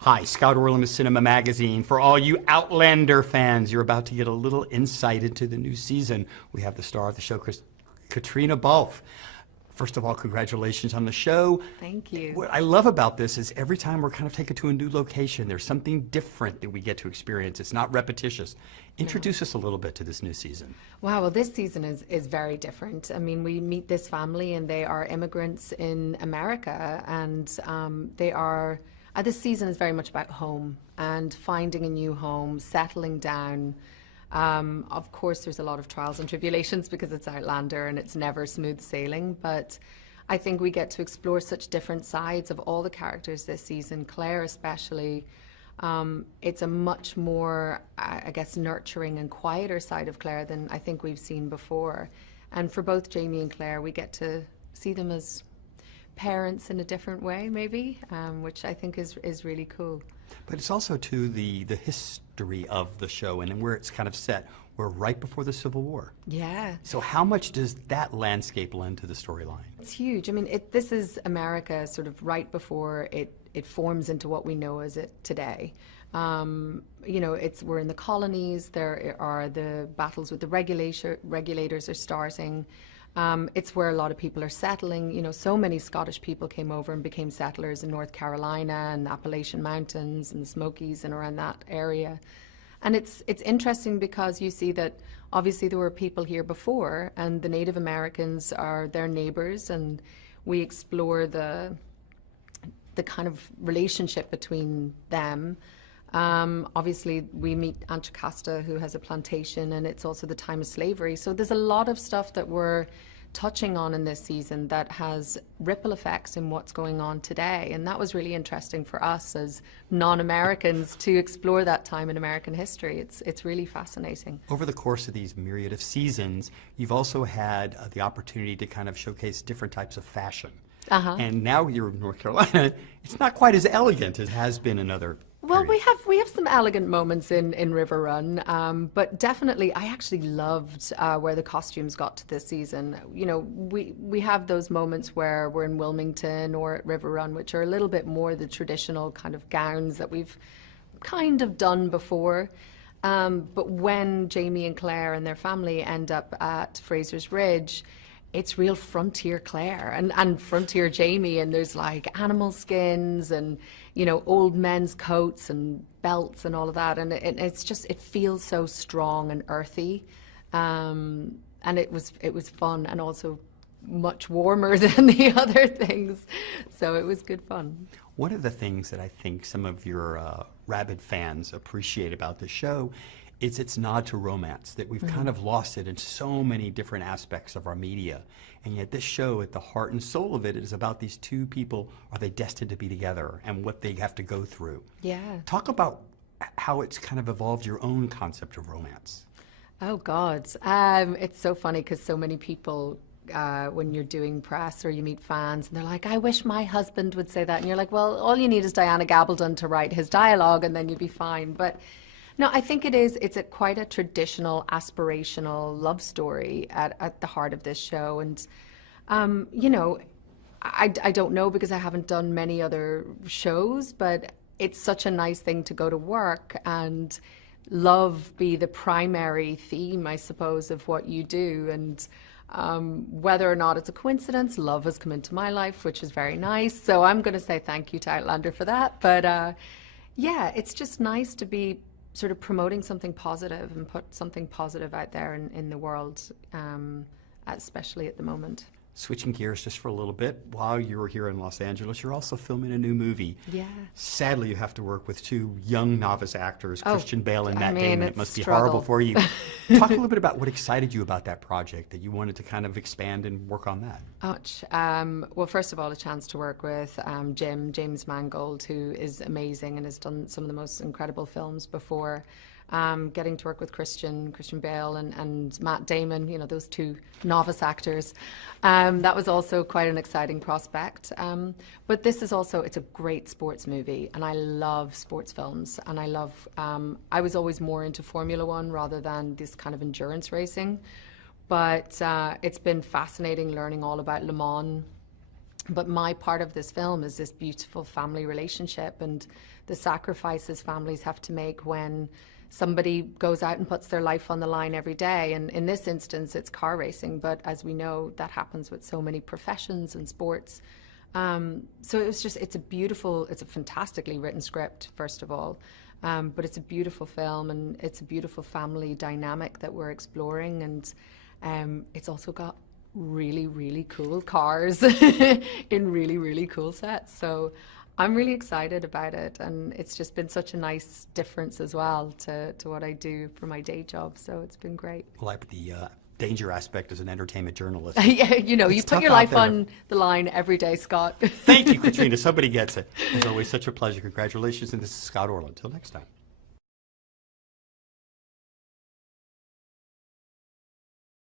Hi, Scout Orland of Cinema Magazine. For all you Outlander fans, you're about to get a little insight into the new season. We have the star of the show, Caitriona Balfe. First of all, congratulations on the show. Thank you. What I love about this is every time we're kind of taken to a new location, there's something different that we get to experience. It's not repetitious. Introduce us a little bit to this new season. Wow, well, this season is very different. I mean, we meet this family and they are immigrants in America, and they are, this season is very much about home and finding a new home, settling down. Of course, there's a lot of trials and tribulations because it's Outlander and it's never smooth sailing, but I think we get to explore such different sides of all the characters this season, Claire especially. It's a much more, I guess, nurturing and quieter side of Claire than I think we've seen before. And for both Jamie and Claire, we get to see them as parents in a different way, maybe, which I think is really cool. But it's also, too, the history of the show and where it's kind of set. We're right before the Civil War. Yeah. So how much does that landscape lend to the storyline? It's huge. I mean, this is America sort of right before it forms into what we know as it today. You know, we're in the colonies. There are the battles with the regulators are starting. It's where a lot of people are settling. You know, so many Scottish people came over and became settlers in North Carolina and the Appalachian Mountains and the Smokies and around that area. And it's interesting because you see that obviously there were people here before, and the Native Americans are their neighbors, and we explore the kind of relationship between them. Obviously, we meet Aunt Jocasta, who has a plantation, and it's also the time of slavery. So there's a lot of stuff that we're touching on in this season that has ripple effects in what's going on today. And that was really interesting for us as non-Americans to explore that time in American history. It's really fascinating. Over the course of these myriad of seasons, you've also had the opportunity to kind of showcase different types of fashion. And now you're in North Carolina, it's not quite as elegant as it has been in other Well, periods. we have some elegant moments in River Run, but definitely I actually loved where the costumes got to this season. You know, we have those moments where we're in Wilmington or at River Run, which are a little bit more the traditional kind of gowns that we've kind of done before. But when Jamie and Claire and their family end up at Fraser's Ridge, it's real frontier Claire and frontier Jamie, and there's like animal skins and, you know, old men's coats and belts and all of that, and it's just, it feels so strong and earthy, and it was fun and also much warmer than the other things, so it was good fun. One of the things that I think some of your rabid fans appreciate about the show is its nod to romance, that we've kind of lost it in so many different aspects of our media. And yet this show, at the heart and soul of it, is about these two people, are they destined to be together, and what they have to go through. Yeah. Talk about how it's kind of evolved your own concept of romance. Oh God, it's so funny because so many people, when you're doing press or you meet fans, and they're like, I wish my husband would say that. And you're like, well, all you need is Diana Gabaldon to write his dialogue and then you'd be fine. But no, I think it's quite a traditional, aspirational love story at the heart of this show. And, you know, I don't know because I haven't done many other shows, but it's such a nice thing to go to work and love be the primary theme, I suppose, of what you do. And whether or not it's a coincidence, love has come into my life, which is very nice. So I'm going to say thank you to Outlander for that. But yeah, it's just nice to be sort of promoting something positive and put something positive out there in the world, especially at the moment. Switching gears just for a little bit, while you were here in Los Angeles, you're also filming a new movie. Yeah. Sadly, you have to work with two young novice actors, Christian Bale and Matt I mean, Damon. It it's must be struggle. horrible for you. Talk a little bit about what excited you about that project, that you wanted to kind of expand and work on that. Well, first of all, a chance to work with James Mangold, who is amazing and has done some of the most incredible films before. Getting to work with Christian Bale and Matt Damon, you know, those two novice actors. That was also quite an exciting prospect. But this is also, it's a great sports movie, and I love sports films, and I was always more into Formula One rather than this kind of endurance racing. But it's been fascinating learning all about Le Mans But my part of this film is this beautiful family relationship and the sacrifices families have to make when somebody goes out and puts their life on the line every day. And in this instance, it's car racing. But as we know, that happens with so many professions and sports. So it's a fantastically written script, first of all. But it's a beautiful film and it's a beautiful family dynamic that we're exploring. And it's also got really, really cool cars in really, really cool sets. So I'm really excited about it, and it's just been such a nice difference as well to what I do for my day job. So it's been great. Well, like the danger aspect as an entertainment journalist. Yeah, you know, you It's put tough your out life there. on the line every day, Scott. Thank you, Caitriona. Somebody gets it. It's always such a pleasure. Congratulations, and this is Scott Orland. Until next time.